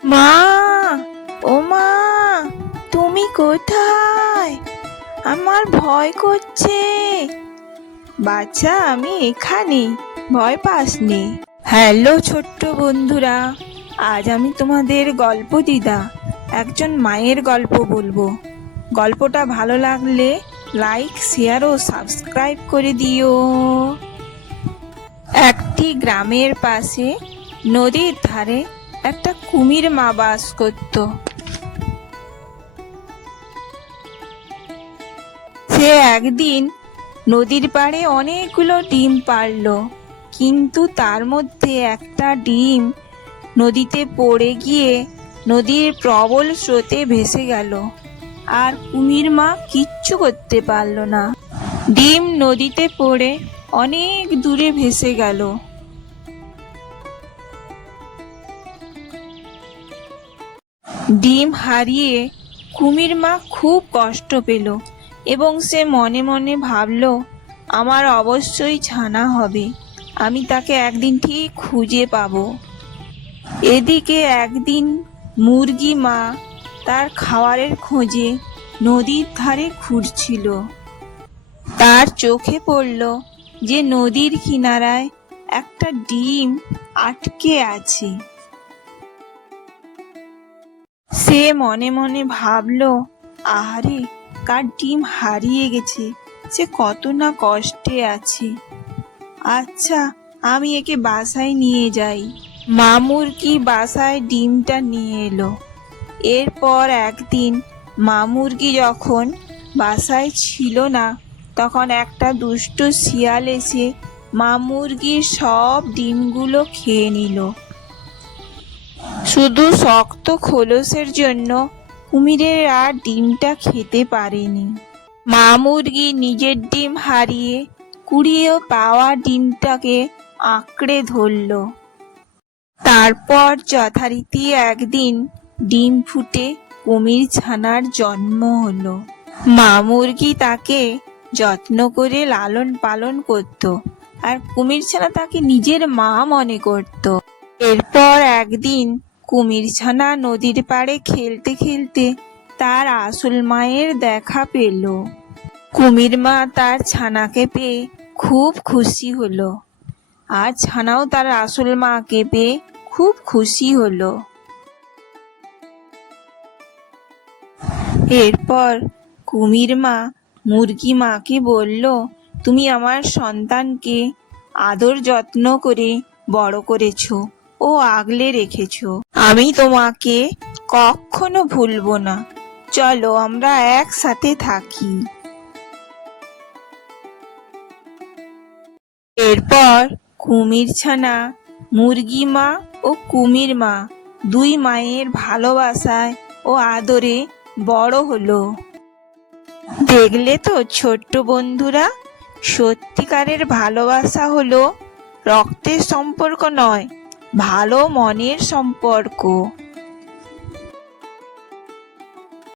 মা, ও মা, তুমি কোথায়? আমার ভয় করছে। বাচ্চা, আমি এখানে, ভয় পাসনি। হ্যালো ছোট্ট বন্ধুরা, আজ আমি তোমাদের গল্প দিদা একজন মায়ের গল্প বলবো। গল্পটা ভালো লাগলে লাইক, শেয়ার ও সাবস্ক্রাইব করে দিও। একটি গ্রামের পাশে নদীর ধারে একটা কুমির মা বাস করত। সে একদিন নদীর পাড়ে অনেকগুলো ডিম পাড়ল, কিন্তু তার মধ্যে একটা ডিম নদীতে পড়ে গিয়ে নদীর প্রবল স্রোতে ভেসে গেল। আর কুমির মা কিচ্ছু করতে পারল না। ডিম নদীতে পড়ে অনেক দূরে ভেসে গেল। ডিম হারিয়ে কুমির মা খুব কষ্ট পেল এবং সে মনে মনে ভাবল, আমার অবশ্যই ছানা হবে, আমি তাকে একদিন ঠিক খুঁজে পাবো। এদিকে একদিন মুরগি মা তার খাবারের খোঁজে নদীর ধারে ঘুরছিল। তার চোখে পড়ল যে নদীর কিনারায় একটা ডিম আটকে আছে। সে মনে মনে ভাবল, আহারে, কার ডিম হারিয়ে গেছে, সে কত না কষ্টে আছে। আচ্ছা, আমি একে বাসায় নিয়ে যাই। মা মুরগি বাসায় ডিমটা নিয়ে এলো। এরপর একদিন মা মুরগি যখন বাসায় ছিল না, তখন একটা দুষ্টু শিয়াল এসে মা মুরগির সব ডিমগুলো খেয়ে নিল। শুধু শক্ত খোলসের জন্য কুমিরের আর ডিমটা খেতে পারেনি। মা মুরগি নিজের ডিম হারিয়ে কুড়িয়ে পাওয়া ডিমটাকে আঁকড়ে ধরল। তারপর যথারীতি একদিন ডিম ফুটে কুমির ছানার জন্ম হলো। মা মুরগি তাকে যত্ন করে লালন পালন করত, আর কুমির ছানা তাকে নিজের মা মনে করত। এরপর একদিন কুমির ছানা নদীর পাড়ে খেলতে খেলতে তার আসল মায়ের দেখা পেল। কুমির মা তার ছানাকে পেয়ে খুব খুশি হলো, আর ছানাও তার আসল মাকে পেয়ে খুব খুশি হলো। এরপর কুমির মা মুরগি মাকে বলল, তুমি আমার সন্তানকে আদর যত্ন করে বড় করেছো ও আগলে রেখেছো, আমি তোমাকে কখনো ভুলবো না। চলো আমরা একসাথে থাকি। এরপর কুমির ছানা মুরগি মা ও কুমির মা দুই মায়ের ভালোবাসায় ও আদরে বড় হলো। দেখলে তো ছোট্ট বন্ধুরা, সত্যিকারের ভালোবাসা হলো রক্তের সম্পর্ক নয়, ভালো মনের সম্পর্ক।